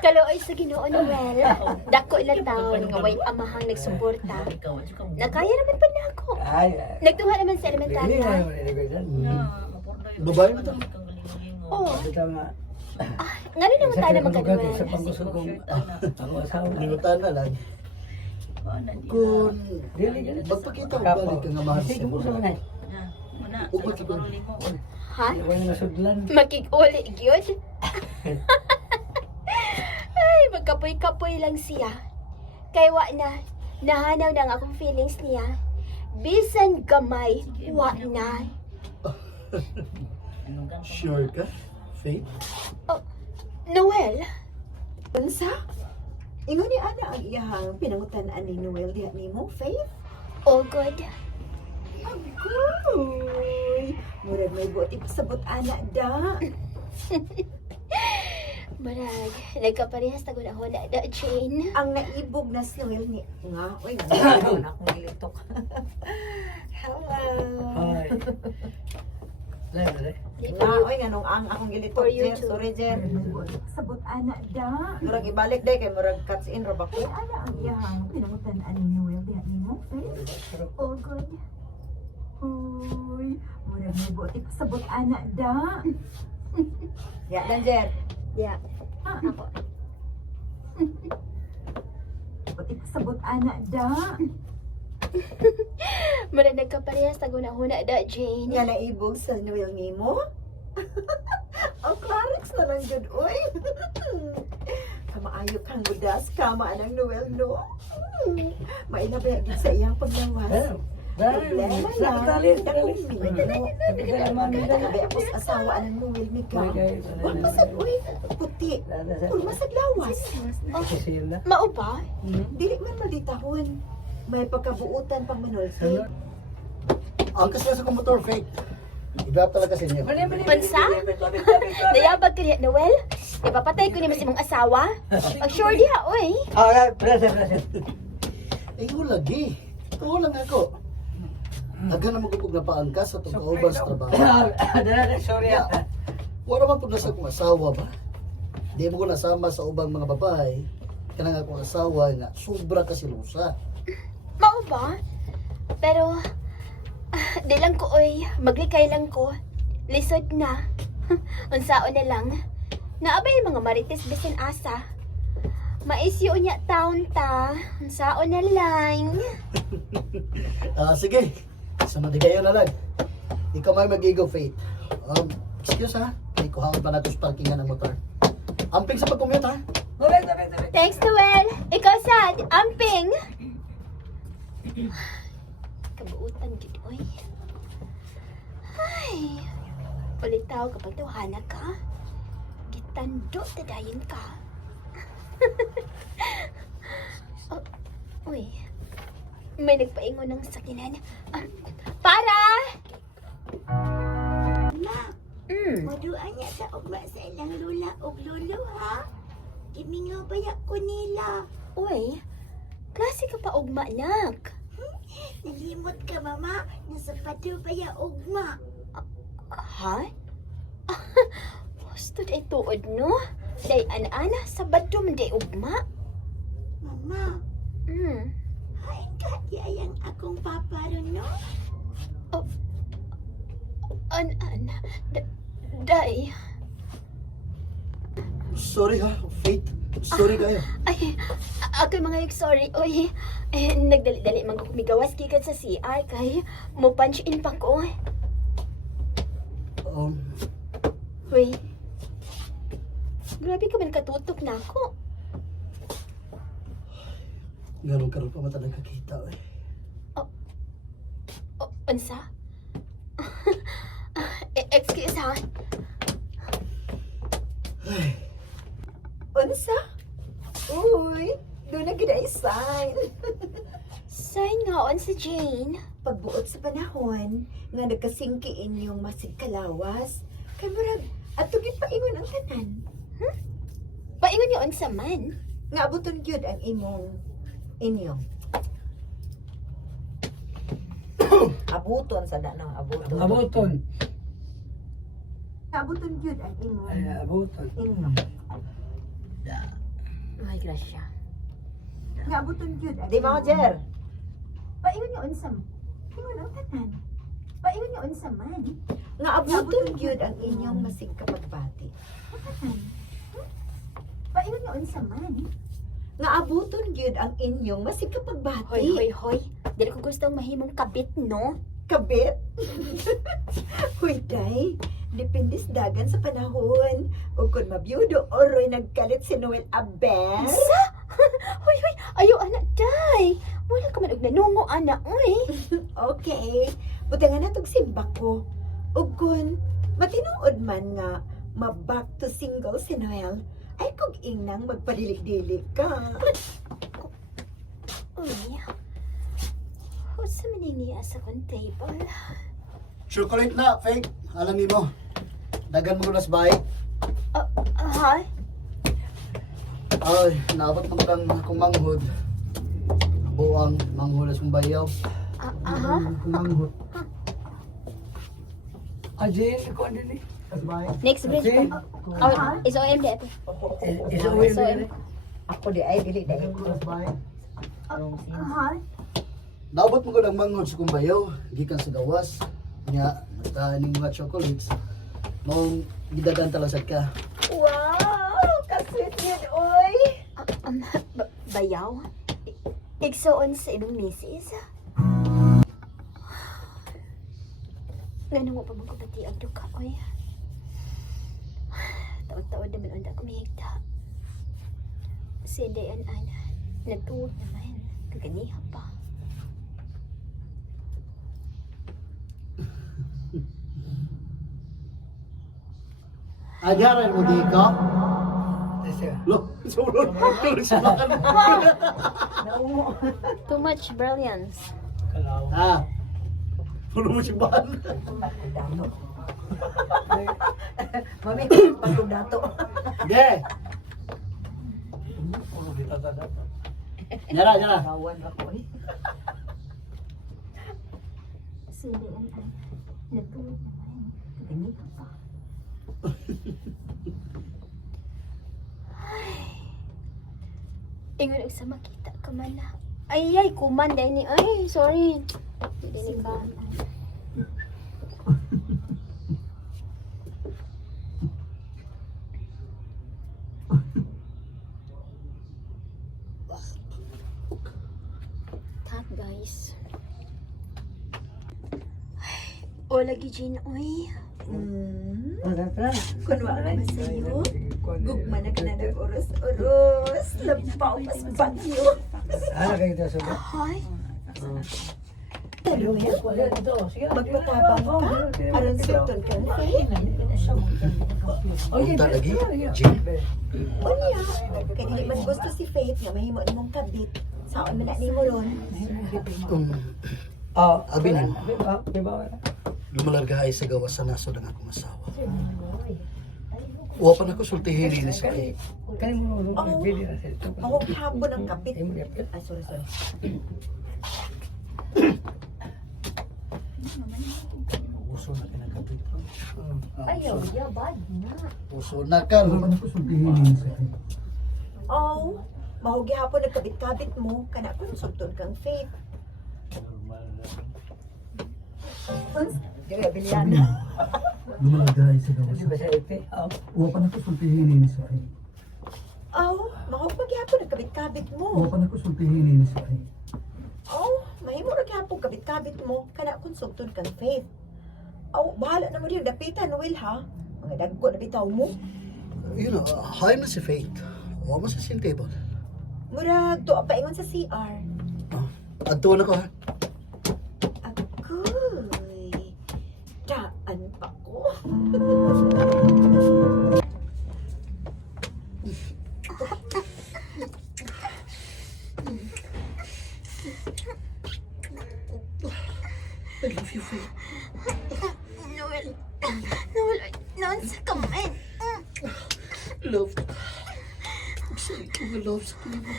Kaluoy sa Ginoo Noel. Dako na taon nga way amahang nagsuporta. Nakaya naman pa na ako. Nagtuwa naman sa elementarya. Babae mo to? Oo. Ito nga. Ngayon naman tayo naman ka Noel. Sa pangkusog kong ang asawa. Minutan na lang. Kung magpakita ko balik ka nga mahal sa Sige mo sa mga. manay. Upat ko. Ha? Iwan yung nasudlan. Makikuli, gyud. Ay, magkapoy-kapoy lang siya. Kay wa na, nahanaw na ang akong feelings niya. Bisan gamay, wa na. Sure ka? Faith? Oh, Noel? Bansa? Ingon ni ana ang iyahang pinangutan-an ni Noel diha nimo, Faith? Oh, good. Agoy! Murag may buti pasabot ana da. Marag, nagkaparehas na gunahon na da, Jane. Ang naibog na si Noel ni nga. Uy, nagkakaroon na akong nilitok. Hello. Ay. Lere. Nga, oy, nganong ang akong gilitok, For you Jer. too. Sorry, Jer. Sabot ana da. Murag ibalik day kay murag cuts in ra ba ko? Kay ana ang iyahang pinangutan-an ni Noel diha nimo, Faith? Oh, good. Uy, murag may buti pasabot ana da. Ya, dan Jer. Yeah. Ako. Buti pasabot ana da. Marag, nagkaparehas na gunahon na da, Jane. Nga naibog sa Noel nimo? Ang Clarix na lang jud, oy. Kamaayo kang gudas, kama anang Noel, no? Mailabay sa iyang paglawas. Problema lang. Nakabi ako sa asawa ng Noel Mika. Huwag masag, uy, puti. Huwag masag lawas. Mao ba? Dili man malditahon. May pagkabuutan pang manulti. Ang kasi sa motor, Faith. Idrap talaga sa inyo. Pansa? Nayabag ka niya, Noel? Ipapatay ko naman si mong asawa? Ang sure diha, oy. Present. Ikaw lagi. Ikaw lang ako. Naga na magkupog na paangkas sa itong kauban sa trabaho. Sorry. Wala man po nasa akong asawa ba? Di mo ko nasama sa ubang mga babae. Kanang akong asawa nga, sobra kasilusa. Mao ba? Pero, di lang ko, oy. Maglikay lang ko. Lisod na. Unsaon na lang. Naabay mga marites bisan asa. Maisyo niya taon ta. Unsaon na lang. Sige. Samadi kayo na lang. Ikaw may mag-ego, Faith. Excuse ha. May kuhaan pa natin sa parkingan ng motor. Amping sa pag-commute ha. Thanks, Noel. Ikaw sad. Amping. Kabuutan gid, oy. Ay. Ulitaw kapag tawhana ka. Gitando tadayon ka. Oh, uy. May nagpaingon ng sakinan. Para! Ma, Mm. maduan niya sa ugma sa ilang lula ug lolo ha. Gimingaw baya ko nila. Uy, klase ka pa ugma, nak. Nalimot ka mama, nasa pato baya ugma. Ha? Gusto day tuod, no? Day ana sa badum day ugma. Mama, Mm. hain ka di ayang akong papa ron no? Ana, day. Sorry ha, Faith. Sorry kayo. Ay, ako mga sorry. Uy, nagdali-dali man ko kumigawas gikan sa CR kay mo punch in pa ko. Uy. Grabe ka man katutok na ako. Ganun karoon pa mata nagkakita eh. Unsa? Excuse ha. Unsa? Uy, doon na gina sign. Sign nga on si Jane. Pagbuot sa panahon, nga nagkasingki inyong masig kalawas, kay murag, ato paingon ang tanan. Paingon niyo unsa man. Nga abuton gyud ang inyong. Abuton sa danang abuton. Abuton. Abuton gyud ang imong Ay, abutan. inyo. Ay, grasya. Nga abuton gyud ang Di mo, Jer. Paingon niyo unsa man. Ingon ang tanan. Paingon niyo unsa man. Nga abuton gyud ang inyong masig kapagbati. Tanan. Paingon niyo unsa man. Nga abuton gyud ang inyong masig kapagbati. Hoy, hoy, hoy. Dili ko gustong mahimong kabit, no? Kabit. Huy, day. Depende sa dagan sa panahon. O kung mabiyudo oroy nagkalit si Noel Aber. Isa? Hoy, hoy. Ayaw, anak, day. Wala ka man og nanungo, anak, oy. Okay. Buta nga natog simba ko. O kung matinuod man nga ma-back to single si Noel, ay kung inang magpadilik-dilik ka. Uy. Sa maniniya sa kong table. Chocolate na, fake. Alam niyo mo. Dagan mo nas bay. Ha? Ay, naabot mo kang akong manghod. Buang manghod sa mong bayaw. Aha? Akong manghod. Ajin, ko din eh. Kasbay. Next bridge Okay. po. Oh, is OM di ate. Isa uwi So, din eh. Ako di ay dili dahil. Kasbay. Ha? Naabot mo ko ng manghod sa kumbayaw, gikan sa gawas. Nya, nagkaaning mga chocolates. Nung gidagan talasad ka. Wow! Kasweet yun, oy! Bayaw? Igsoon sa ibang misis? Ganun mo pa magkabati ang duka, oy. Taon-taon naman ang ako mahigta. Si Dayan Ana, nagtuwag naman. Kaganiha pa. Agaran mo di ka? Isa. Lo, sulod. Sumakan mo. Too much brilliance. Kalaw. Ha? Pulo mo si Ban. Mami, pagkudato. Ge! Puro kita tada. Nyara, nyara. Kawan ako eh. Si Dayan Ana, nagtuwag naman. Kaganiha pa. Ingon og sa makita ka man na. Ay, kuman dahil ni. Ay, sorry. Hindi ni ka. Tap, guys. Ay, o lagi Jean, oy. Ano ka? Kung wala na sa'yo, gugma na ka na oros-oros. Labaw pas bagyo. Ano kayo ito sa ba? Ay, Magpatabang ka. Aron sultan ka na eh. Punta lagi, Jim. O niya, kaya hindi mas gusto si Faith nga mahimo nimong kabit. Saan man na ni mo ron. Oh, Abinin. Diba? Lumalarga ay sa gawas sa nasod ang akong asawa. Uwa pa na ko sultihin ni sa kay. Kani mo Oh. bili na sila. Ako hapon ang kapit. Ay mo yapit. Ay, sorry. Uso na kinakapit. ayaw, yabad na. Uso na ka. Uwa pa na ko sultihin ni sa kay. Oh, mahugi hapon nagkabit-kabit mo. Kana kung sultan kang Faith. Kaya bilian. Lumalarga ay sa gawas. Di ba sa ipi? Oh. Uwa pa na ko sultihin ni sa kay. Oh, mahugi hapon nagkabit-kabit Uwa mo. pa na ko sultihin ni sa kay. Oh, mahimo ra gyapon kabit-kabit mo kana kung sultan kang Faith. Oh, bahala na mo diyo dapitan Noel ha. Mga dagko na bitaw mo. You know, hayam na si Faith. Uwa mo sa sin table. Murag to pa ingon sa CR. Adto na ko ha. Agoy. Daan pa ko. I love you, Faith. Noel. Noel, noon sa kamay. Love. I'm sorry to my love sa kanya.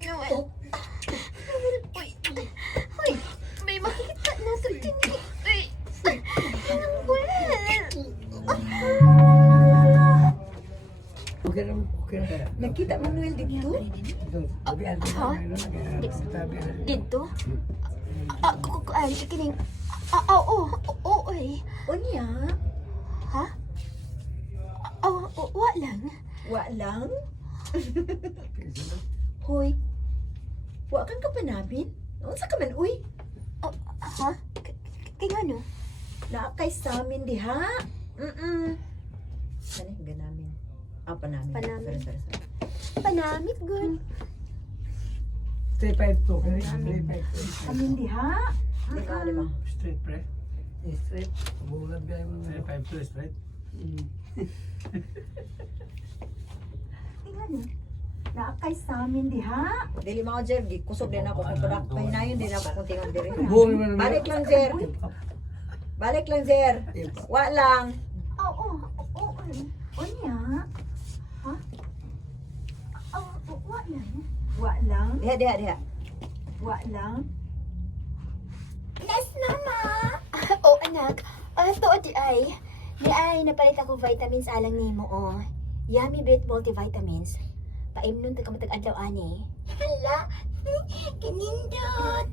Noel. Uy. Uy. May makikita na sa tini. Uy. Anong buwan? Okay na, okay na. Nakita mo Noel dito? Ito, sabi ang Ha? sabi ang Dito? Kukuan, kining... Oo, ay. Unya, Ha? Wa lang. wa lang? Hoy, wa kang kapanabin? Unsa ka man, uy? Ha? Kaya ano? Naakay sa amin diha. Saan yung namin? Panamin. Panamin. Sorry. Panamit, good. 352, kaya 352. Amin diha. Lima. Straight, pre. Straight. Bulat biya yung 352 straight. Tingnan niyo. Naakay sa amin diha. Dili mga Jer, kusog din ako kung pahinayon din ako kung tingon diri. Buong naman. Balik lang, Jer. Balik lang, Jer. Wa lang. Oo. Ay. Unya. Ha? Wa lang. Wa lang. Diha. Wa lang. Yes, mama. Oh, anak. To di ay. Di ay, napalit ako vitamins alang nimo, oh. Yummy Bit Multivitamins. Paimnon ta kamatag adlaw ani. Hala. Kanindot.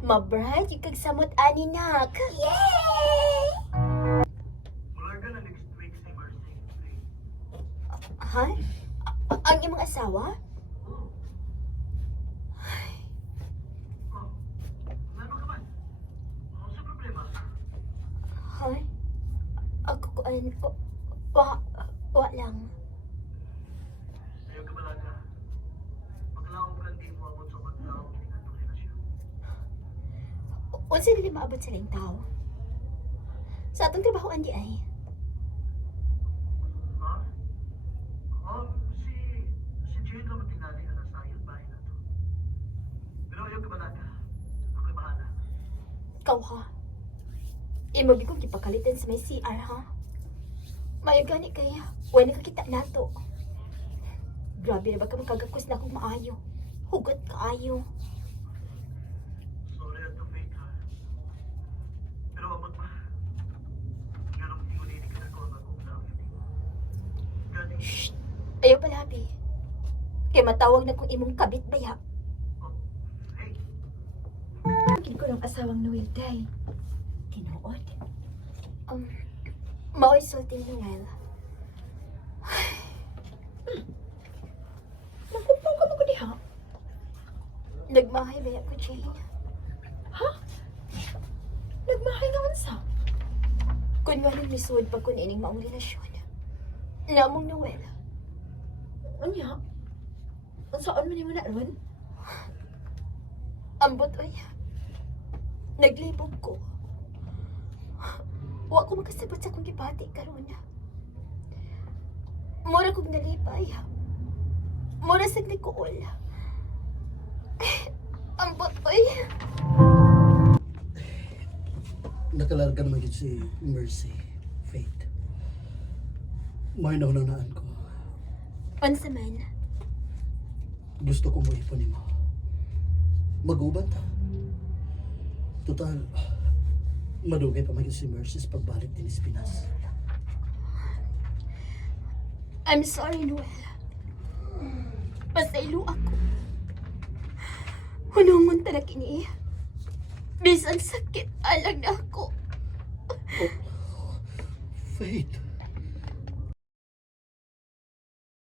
Ma-bright yung kagsamot ani nak. Yay! Ha? Ang imong asawa? Ay. Ako kuan. Wa lang. Unsa dili maabot sa laing tao? Sa atong trabahoan di ay. Si Jane naman tingali na nasa ayot bahay na to. Pero ayaw ka ba naga? Ako'y bahala. Ikaw ha? Imo bigong gipakalitan sa may CR ha? Mayo gani kaya. Wala nakakita nato. Grabe na ba ka makagakos na akong maayo? Hugot kaayo. Sorry at the fate ha. Pero abot pa. Nga naman tingon ini ka na ko na kung lang yun. Gani. Ayaw palabi. Kaya matawag na kong imong kabit baya. Hey, Kin ko ng asawang Noel day. Tinuod. Mao'y sulti Noel. Magpupaw ka mo ko diha. Nagmahay baya ko, Jane. Nagmahay nga unsa. Kung walang misud pa kung ining maong relasyon. Namong Noel. Unya. Unsaon man mo na ron? Ambot oy. Naglibog ko. Wa ko makasabot sa akong gibati karon. Mura kong nalipay. Mura sa nagkuol. Ambot oy. Nakalarga naman yun si Mercy, Faith. May naunanaan ko. Unsa man? Gusto ko mo ipon mo. Mag-uban ta. Total, madugay pa maging si Mercy sa pagbalik din sa Pinas. I'm sorry, Noel. Basta ilo ako. Hunungon talaga kini. Bisan sakit, alang na ako. Faith,